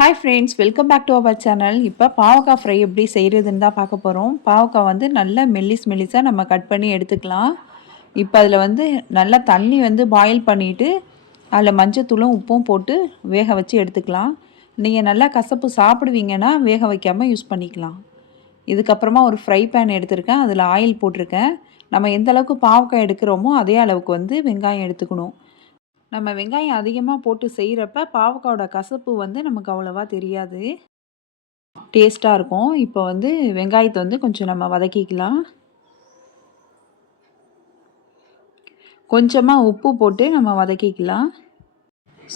Hi friends, welcome back to our channel. இப்போ பாவக்காய் fry எப்படி செய்கிறதுன்னு தான் பார்க்க போகிறோம். பாவக்காய் வந்து நல்லா மெல்லிஸாக நம்ம கட் பண்ணி எடுத்துக்கலாம். இப்போ அதில் வந்து நல்லா தண்ணி வந்து பாயில் பண்ணிவிட்டு அதில் மஞ்சத்தூளும் உப்பும் போட்டு வேக வச்சு எடுத்துக்கலாம். நீங்கள் நல்லா கசப்பு சாப்பிடுவீங்கன்னா வேக வைக்காமல் யூஸ் பண்ணிக்கலாம். இதுக்கப்புறமா ஒரு ஃப்ரை பேன் எடுத்திருக்கேன். அதில் ஆயில் போட்டிருக்கேன். நம்ம எந்த அளவுக்கு பாவக்காய் எடுக்கிறோமோ அதே அளவுக்கு வந்து வெங்காயம் எடுத்துக்கணும். நம்ம வெங்காயம் அதிகமாக போட்டு செய்கிறப்ப பாவக்காயோட கசப்பு வந்து நமக்கு அவ்வளோவா தெரியாது, டேஸ்ட்டாக இருக்கும். இப்போ வந்து வெங்காயத்தை வந்து கொஞ்சம் நம்ம வதக்கிக்கலாம். கொஞ்சமாக உப்பு போட்டு நம்ம வதக்கிக்கலாம்.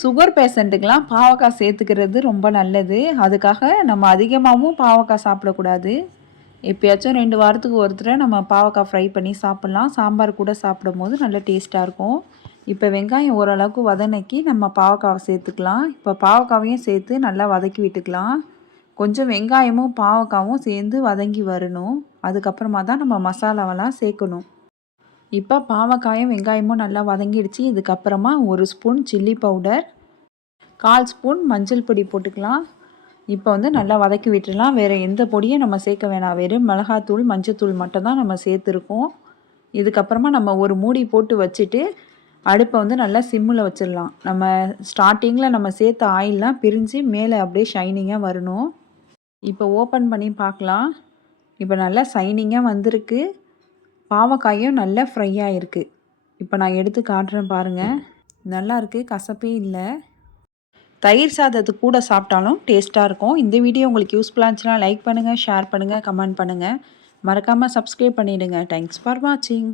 சுகர் பேஷண்ட்டுக்கெலாம் பாவக்காய் சேர்த்துக்கிறது ரொம்ப நல்லது. அதுக்காக நம்ம அதிகமாகவும் பாவக்காய் சாப்பிடக்கூடாது. எப்பயாச்சும் 2 வாரத்துக்கு ஒரு தடவை நம்ம பாவக்காய் ஃப்ரை பண்ணி சாப்பிட்லாம். சாம்பார் கூட சாப்பிடும்போது நல்ல டேஸ்ட்டாக இருக்கும். இப்போ வெங்காயம் ஓரளவுக்கு வதக்கி நம்ம பாவக்காவை சேர்த்துக்கலாம். இப்போ பாவக்காவையும் சேர்த்து நல்லா வதக்கி விட்டுக்கலாம். கொஞ்சம் வெங்காயமும் பாவக்காவும் சேர்ந்து வதங்கி வரணும். அதுக்கப்புறமா தான் நம்ம மசாலாவெல்லாம் சேர்க்கணும். இப்போ பாவக்காயும் வெங்காயமும் நல்லா வதங்கிடுச்சு. இதுக்கப்புறமா 1 ஸ்பூன் சில்லி பவுடர், 1/4 ஸ்பூன் மஞ்சள் பொடி போட்டுக்கலாம். இப்போ வந்து நல்லா வதக்கி விட்டுடலாம். வேறு எந்த பொடியும் நம்ம சேர்க்க வேணாம். வெறும் மிளகாத்தூள், மஞ்சத்தூள் மட்டும் தான் நம்ம சேர்த்துருக்கோம். இதுக்கப்புறமா நம்ம ஒரு மூடி போட்டு வச்சுட்டு அடுப்பை வந்து நல்லா சிம்மில் வச்சிடலாம். நம்ம ஸ்டார்டிங்கில் நம்ம சேர்த்த ஆயிலெலாம் பிரிஞ்சு மேலே அப்படியே ஷைனிங்காக வரணும். இப்போ ஓப்பன் பண்ணி பார்க்கலாம். இப்போ நல்லா ஷைனிங்காக வந்திருக்கு. பாவக்காயும் நல்லா ஃப்ரை ஆகிருக்கு. இப்போ நான் எடுத்து காட்டுறேன் பாருங்கள். நல்லா இருக்குது, கசப்பே இல்லை. தயிர் சாதத்துக்கு கூட சாப்பிட்டாலும் டேஸ்ட்டாக இருக்கும். இந்த வீடியோ உங்களுக்கு யூஸ்ஃபுல்லாக இருந்துச்சுன்னா லைக் பண்ணுங்கள், ஷேர் பண்ணுங்கள், கமெண்ட் பண்ணுங்கள். மறக்காமல் சப்ஸ்கிரைப் பண்ணிவிடுங்க. தேங்க்ஸ் ஃபார் வாட்சிங்.